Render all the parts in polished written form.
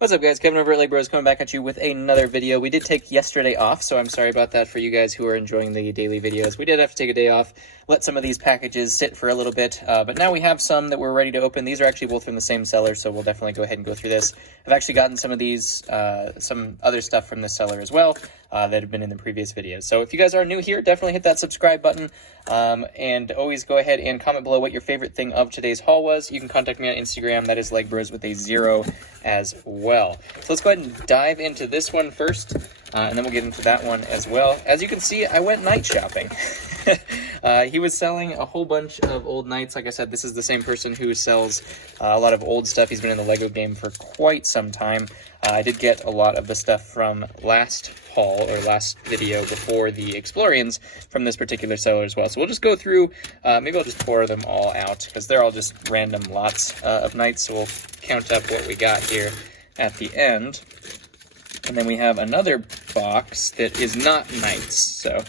What's up, guys? Kevin over at LEGbrOs coming back at you with another video. We did take yesterday off, so I'm sorry about that for you guys who are enjoying the daily videos. We did have to take a day off, let some of these packages sit for a little bit, but now we have some that we're ready to open. These are actually both from the same seller, so we'll definitely go ahead and go through this. I've actually gotten some of these, some other stuff from this seller as well, that have been in the previous videos. So if you guys are new here, definitely hit that subscribe button, and always go ahead and comment below what your favorite thing of today's haul was. You can contact me on Instagram, that is LEGbrOs with a 0 as well. So let's go ahead and dive into this one first, and then we'll get into that one as well. As you can see, I went night shopping. He was selling a whole bunch of old knights. Like I said, this is the same person who sells a lot of old stuff. He's been in the Lego game for quite some time. I did get a lot of the stuff from last haul, or last video before the Explorians, from this particular seller as well. So we'll just go through, maybe I'll just pour them all out, because they're all just random lots of knights. So we'll count up what we got here at the end. And then we have another box that is not knights. So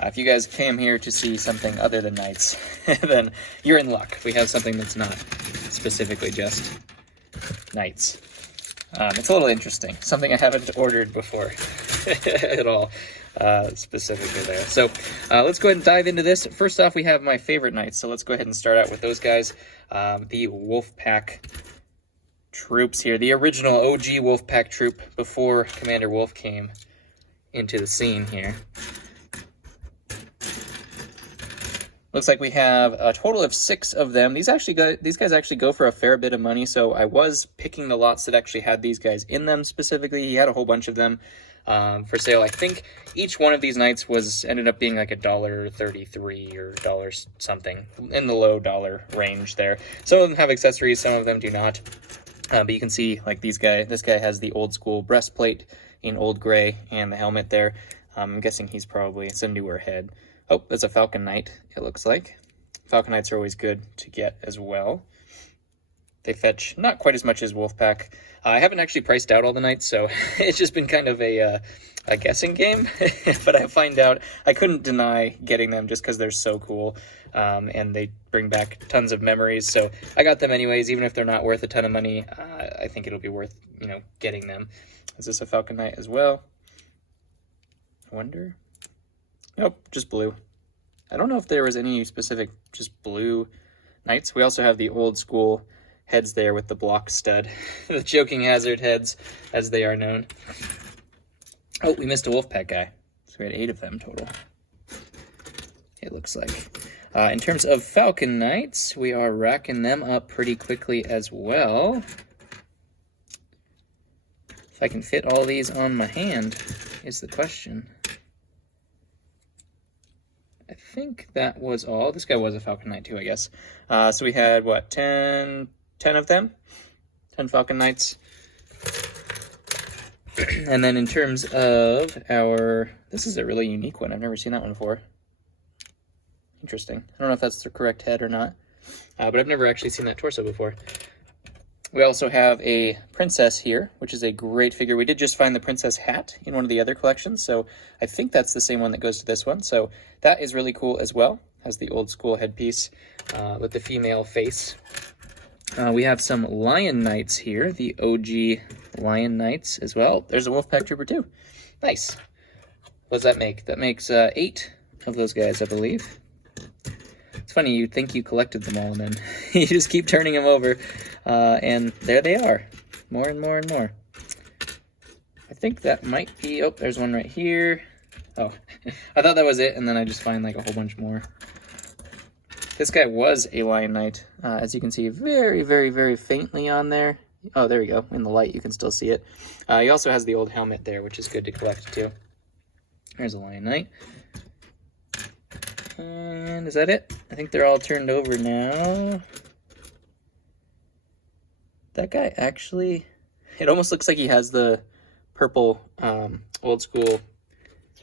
if you guys came here to see something other than knights, then you're in luck. We have something that's not specifically just knights. It's a little interesting. Something I haven't ordered before at all, specifically there. So let's go ahead and dive into this. First off, we have my favorite knights. So let's go ahead and start out with those guys. The Wolfpack troops here. The original OG Wolfpack troop before Commander Wolf came into the scene here. Looks like we have a total of 6 of them. These guys actually go for a fair bit of money, so I was picking the lots that actually had these guys in them specifically. He had a whole bunch of them for sale. I think each one of these knights ended up being like $1.33 or $1 something, in the low dollar range there. Some of them have accessories, some of them do not. But you can see, like this guy has the old school breastplate in old gray and the helmet there. I'm guessing it's a newer head. Oh, that's a Falcon Knight, it looks like. Falcon Knights are always good to get as well. They fetch not quite as much as Wolfpack. I haven't actually priced out all the Knights, so it's just been kind of a guessing game. But I find out I couldn't deny getting them just because they're so cool, and they bring back tons of memories. So I got them anyways, even if they're not worth a ton of money. I think it'll be worth, getting them. Is this a Falcon Knight as well? I wonder. Nope, just blue. I don't know if there was any specific just blue knights. We also have the old school heads there with the block stud. The Joking Hazard heads, as they are known. Oh, we missed a Wolfpack guy. So we had 8 of them total, it looks like. In terms of Falcon Knights, we are racking them up pretty quickly as well. If I can fit all these on my hand is the question. I think that was all. This guy was a Falcon Knight too, I guess. So we had, what, 10 of them? 10 Falcon Knights. And then in terms of this is a really unique one. I've never seen that one before. Interesting. I don't know if that's the correct head or not, but I've never actually seen that torso before. We also have a princess here, which is a great figure. We did just find the princess hat in one of the other collections, so I think that's the same one that goes to this one. So that is really cool as well. Has the old school headpiece with the female face. We have some Lion Knights here, the OG Lion Knights as well. There's a Wolfpack Trooper too. Nice. What does that make? That makes 8 of those guys, I believe. It's funny, you'd think you collected them all, and then you just keep turning them over, and there they are. More and more and more. I think that might be... Oh, there's one right here. Oh, I thought that was it, and then I just find like a whole bunch more. This guy was a Lion Knight, as you can see very, very, very faintly on there. Oh, there we go. In the light, you can still see it. He also has the old helmet there, which is good to collect too. There's a Lion Knight. And is that it? I think they're all turned over now. That guy actually, it almost looks like he has the purple old school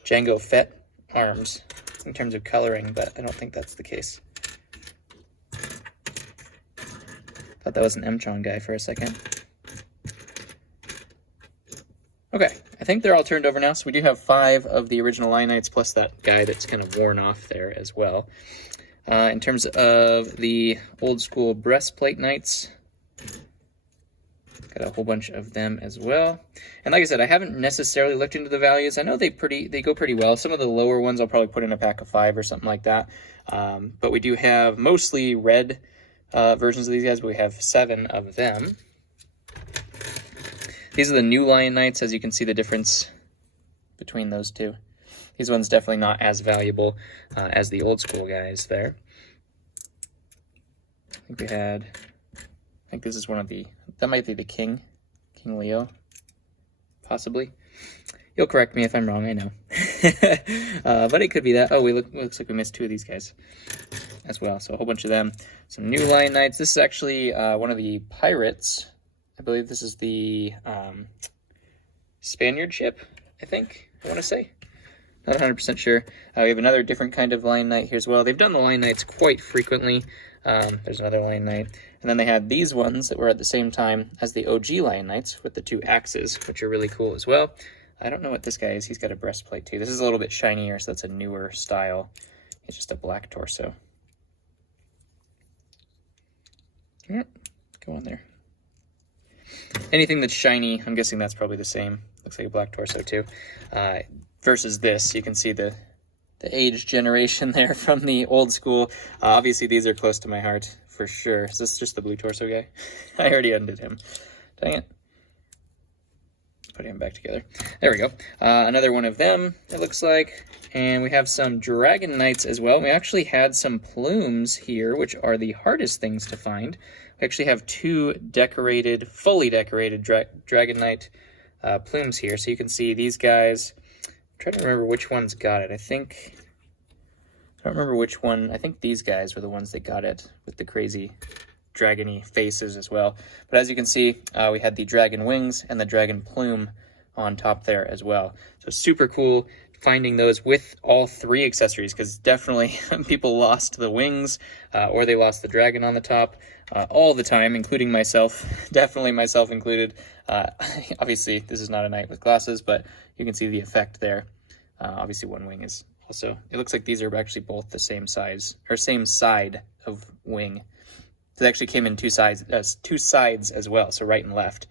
Jango Fett arms in terms of coloring, but I don't think that's the case. Thought that was an M-Tron guy for a second. Okay, I think they're all turned over now, so we do have 5 of the original Lion Knights, plus that guy that's kind of worn off there as well. In terms of the old school breastplate knights, Got a whole bunch of them as well. And like I said, I haven't necessarily looked into the values. I know they go pretty well. Some of the lower ones I'll probably put in a pack of 5 or something like that. But we do have mostly red versions of these guys, but we have 7 of them. These are the new Lion Knights. As you can see the difference between those two. These ones definitely not as valuable as the old school guys there. I think this is one of the, that might be the King Leo, possibly. You'll correct me if I'm wrong, I know. But it could be that. Oh, looks like we missed 2 of these guys as well. So a whole bunch of them. Some new Lion Knights. This is actually one of the pirates. I believe this is the Spaniard ship, I want to say. Not 100% sure. We have another different kind of Lion Knight here as well. They've done the Lion Knights quite frequently. There's another Lion Knight. And then they had these ones that were at the same time as the OG Lion Knights with the 2 axes, which are really cool as well. I don't know what this guy is. He's got a breastplate too. This is a little bit shinier, so that's a newer style. It's just a black torso. Yep, go on there. Anything that's shiny, I'm guessing that's probably the same. Looks like a black torso too. Versus this, you can see the age generation there from the old school. Obviously, these are close to my heart for sure. Is this just the blue torso guy? I already undid him. Dang it. Put him back together. There we go. Another one of them, it looks like. And we have some Dragon Knights as well. We actually had some plumes here, which are the hardest things to find. We actually have 2 decorated, fully decorated Dragon Knight plumes here. So you can see these guys. I'm trying to remember which ones got it. I don't remember which one. I think these guys were the ones that got it with the crazy dragony faces as well. But as you can see, we had the dragon wings and the dragon plume on top there as well. So super cool finding those with all 3 accessories, because definitely people lost the wings or they lost the dragon on the top all the time, including myself. Definitely myself included. Obviously, this is not a knight with glasses, but you can see the effect there. Obviously, one wing is also, it looks like these are actually both the same size, or same side of wing. So they actually came in 2 sides as well, so right and left,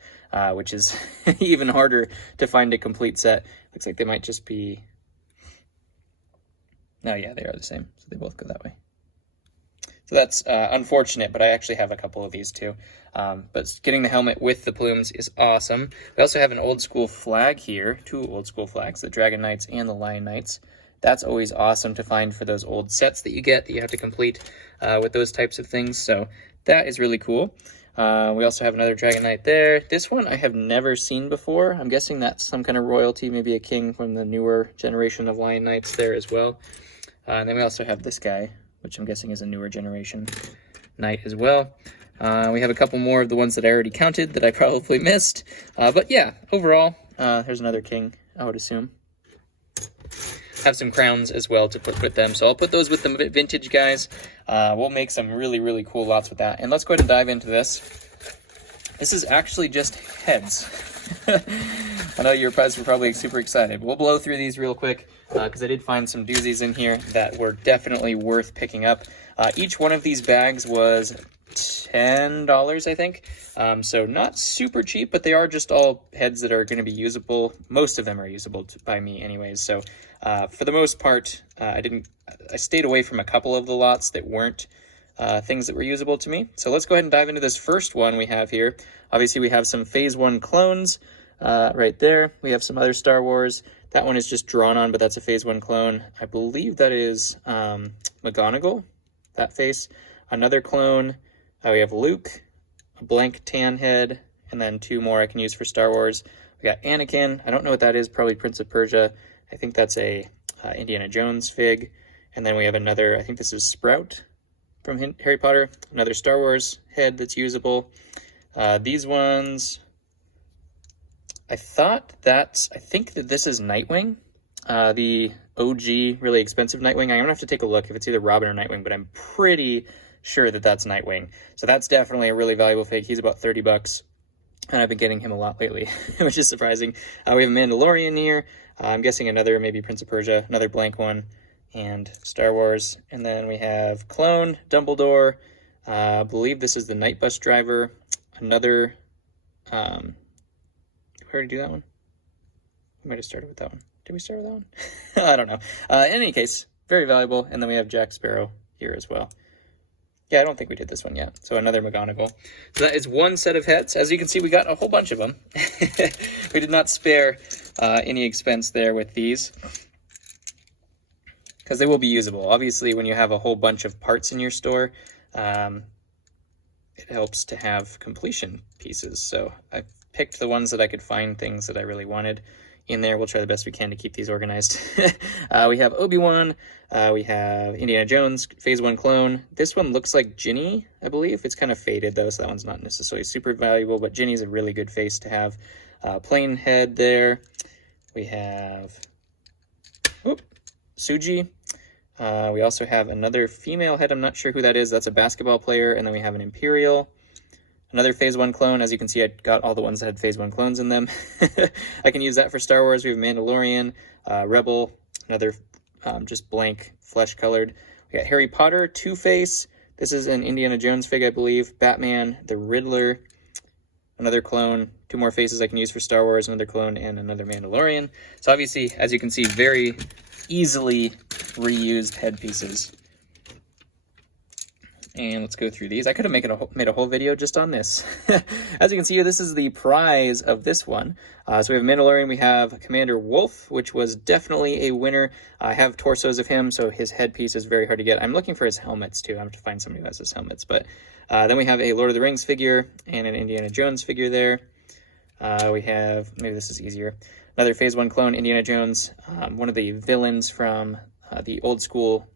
which is even harder to find a complete set. Looks like they might just be, no, yeah, they are the same, so they both go that way. So that's unfortunate, but I actually have a couple of these too. But getting the helmet with the plumes is awesome. We also have an old school flag here, 2 old school flags, the Dragon Knights and the Lion Knights. That's always awesome to find for those old sets that you get, that you have to complete with those types of things. So that is really cool. We also have another Dragon Knight there. This one I have never seen before. I'm guessing that's some kind of royalty, maybe a king from the newer generation of Lion Knights there as well. And then we also have this guy, which I'm guessing is a newer generation knight as well. We have a couple more of the ones that I already counted that I probably missed. But yeah, overall, there's another king, I would assume. Have some crowns as well to put with them. So I'll put those with the vintage guys. We'll make some really, really cool lots with that. And let's go ahead and dive into this. This is actually just heads. I know you guys were probably super excited. We'll blow through these real quick because I did find some doozies in here that were definitely worth picking up. Each one of these bags was $10, I think. So not super cheap, but they are just all heads that are going to be usable. Most of them are usable by me anyways. So for the most part, I stayed away from a couple of the lots that weren't things that were usable to me. So let's go ahead and dive into this first one we have here. Obviously, we have some Phase 1 clones right there. We have some other Star Wars. That one is just drawn on, but that's a Phase 1 clone. I believe that is McGonagall, that face. Another clone. We have Luke, a blank tan head, and then 2 more I can use for Star Wars. We got Anakin. I don't know what that is. Probably Prince of Persia. I think that's a Indiana Jones fig. And then we have another, I think this is Sprout from Harry Potter. Another Star Wars head that's usable. These ones, I think that this is Nightwing. The OG, really expensive Nightwing. I'm going to have to take a look if it's either Robin or Nightwing, but I'm pretty sure that that's Nightwing. So that's definitely a really valuable fig. He's about $30, and I've been getting him a lot lately, which is surprising. We have a Mandalorian here. I'm guessing another, maybe Prince of Persia, another blank one, and Star Wars. And then we have Clone, Dumbledore. I believe this is the Night Bus driver. Another Did we already do that one? We might have started with that one. Did we start with that one? I don't know. In any case, very valuable. And then we have Jack Sparrow here as well. Yeah, I don't think we did this one yet. So another McGonagall. So that is one set of heads. As you can see, we got a whole bunch of them. We did not spare any expense there with these, because they will be usable. Obviously, when you have a whole bunch of parts in your store, it helps to have completion pieces. So I picked the ones that I could find things that I really wanted in there. We'll try the best we can to keep these organized. We have Obi-Wan. We have Indiana Jones, Phase 1 clone. This one looks like Ginny, I believe. It's kind of faded, though, so that one's not necessarily super valuable, but Ginny's a really good face to have. Plain head there. We have Suji. We also have another female head. I'm not sure who that is. That's a basketball player. And then we have an Imperial. Another Phase 1 clone. As you can see, I got all the ones that had Phase 1 clones in them. I can use that for Star Wars. We have Mandalorian, Rebel, another just blank flesh-colored. We got Harry Potter, Two-Face. This is an Indiana Jones fig, I believe. Batman, the Riddler, another clone. Two more faces I can use for Star Wars, another clone, and another Mandalorian. So obviously, as you can see, very easily reused headpieces. And let's go through these. I could have made a whole video just on this. As you can see here, this is the prize of this one. So we have Mandalorian, we have Commander Wolf, which was definitely a winner. I have torsos of him, so his headpiece is very hard to get. I'm looking for his helmets, too. I have to find somebody who has his helmets. But then we have a Lord of the Rings figure and an Indiana Jones figure there. We have, maybe this is easier, another Phase 1 clone, Indiana Jones, one of the villains from the old school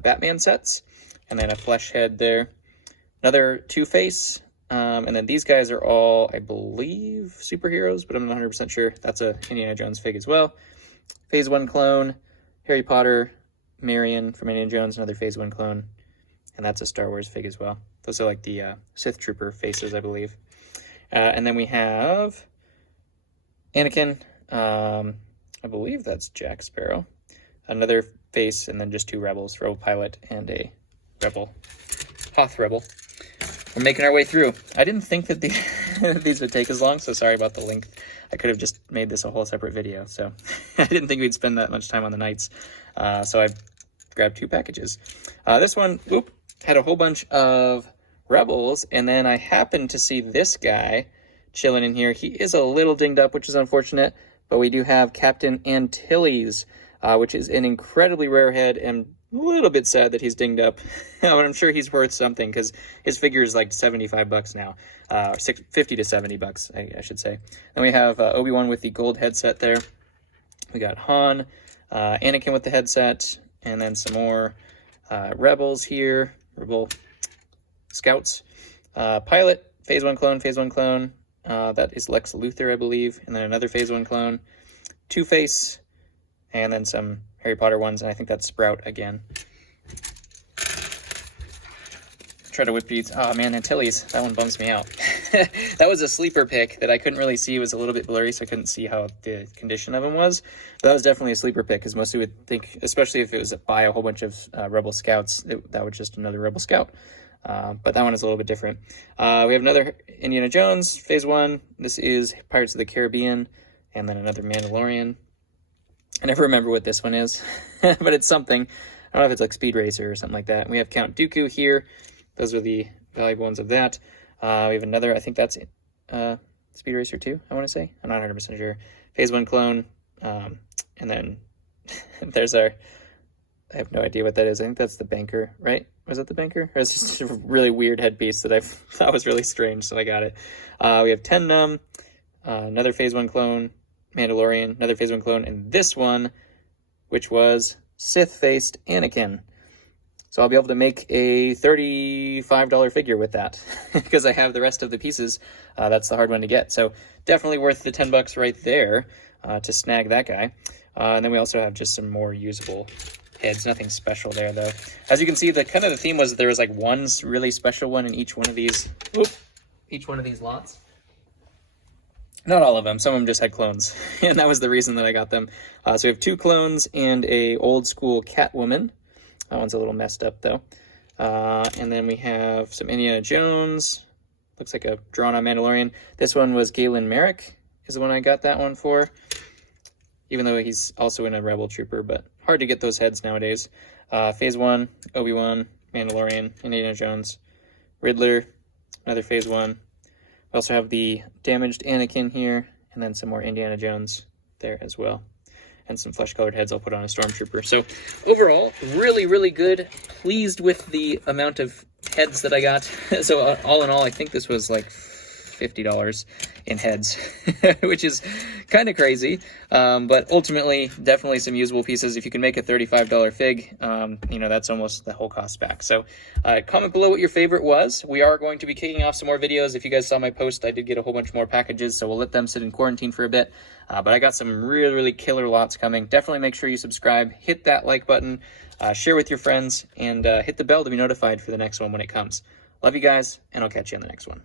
Batman sets. And then a flesh head there. Another Two-Face. And then these guys are all, I believe, superheroes, but I'm not 100% sure. That's a Indiana Jones fig as well. Phase 1 clone. Harry Potter. Marion from Indiana Jones, another Phase 1 clone. And that's a Star Wars fig as well. Those are like the Sith Trooper faces, I believe. And then we have Anakin. I believe that's Jack Sparrow. Another face, and then just two rebels, Rebel Pilot and a Rebel, Hoth Rebel. We're making our way through. I didn't think that these would take as long, so sorry about the length. I could have just made this a whole separate video, so I didn't think we'd spend that much time on the knights. So I grabbed two packages. This one, had a whole bunch of Rebels, and then I happened to see this guy chilling in here. He is a little dinged up, which is unfortunate, but we do have Captain Antilles, which is an incredibly rare head, and a little bit sad that he's dinged up. But I'm sure he's worth something, because his figure is like $75 now, or 50 to 70 bucks, I should say. Then we have Obi-Wan with the gold headset there. We got Han, Anakin with the headset, and then some more Rebels here, Rebel Scouts. Pilot, Phase 1 clone, Phase 1 clone. That is Lex Luthor, I believe, and then another Phase 1 clone. Two-Face, and then some Harry Potter ones, and I think that's Sprout again. Try to whip these. Oh man, Antilles, that one bums me out. That was a sleeper pick that I couldn't really see. It was a little bit blurry, so I couldn't see how the condition of him was. But that was definitely a sleeper pick, because most would think, especially if it was by a whole bunch of Rebel Scouts, that was just another Rebel Scout. But that one is a little bit different. We have another Indiana Jones, Phase 1. This is Pirates of the Caribbean, and then another Mandalorian. I never remember what this one is, but it's something. I don't know if it's like Speed Racer or something like that. And we have Count Dooku here. Those are the valuable ones of that. We have another, I think that's Speed Racer 2, I want to say. I'm not 100% sure. Phase 1 clone. And then there's our, I have no idea what that is. I think that's the banker, right? Was that the banker? Or it's just a really weird headpiece that I thought was really strange, so I got it. We have Ten Num, another Phase 1 clone. Mandalorian, another Phase 1 clone, and this one, which was Sith-faced Anakin. So I'll be able to make a $35 figure with that, because I have the rest of the pieces. That's the hard one to get. So definitely worth the $10 right there to snag that guy. And then we also have just some more usable heads. Nothing special there, though. As you can see, the kind of the theme was there was like one really special one in each one of these. Each one of these lots. Not all of them. Some of them just had clones, and that was the reason that I got them. So we have two clones and a old school Catwoman. That one's a little messed up, though. And then we have some Indiana Jones, looks like a drawn-on Mandalorian. This one was Galen Merrick is the one I got that one for, even though he's also in a Rebel Trooper, but hard to get those heads nowadays. Phase 1, Obi-Wan, Mandalorian, Indiana Jones, Riddler, another Phase 1. We also have the damaged Anakin here, and then some more Indiana Jones there as well. And some flesh-colored heads I'll put on a Stormtrooper. So overall, really, really good. Pleased with the amount of heads that I got. So all in all, I think this was like $50 in heads, which is kind of crazy. But ultimately, definitely some usable pieces. If you can make a $35 fig, you know, that's almost the whole cost back. So comment below what your favorite was. We are going to be kicking off some more videos. If you guys saw my post, I did get a whole bunch more packages, so we'll let them sit in quarantine for a bit. But I got some really, really killer lots coming. Definitely make sure you subscribe, hit that like button, share with your friends, and hit the bell to be notified for the next one when it comes. Love you guys, and I'll catch you in the next one.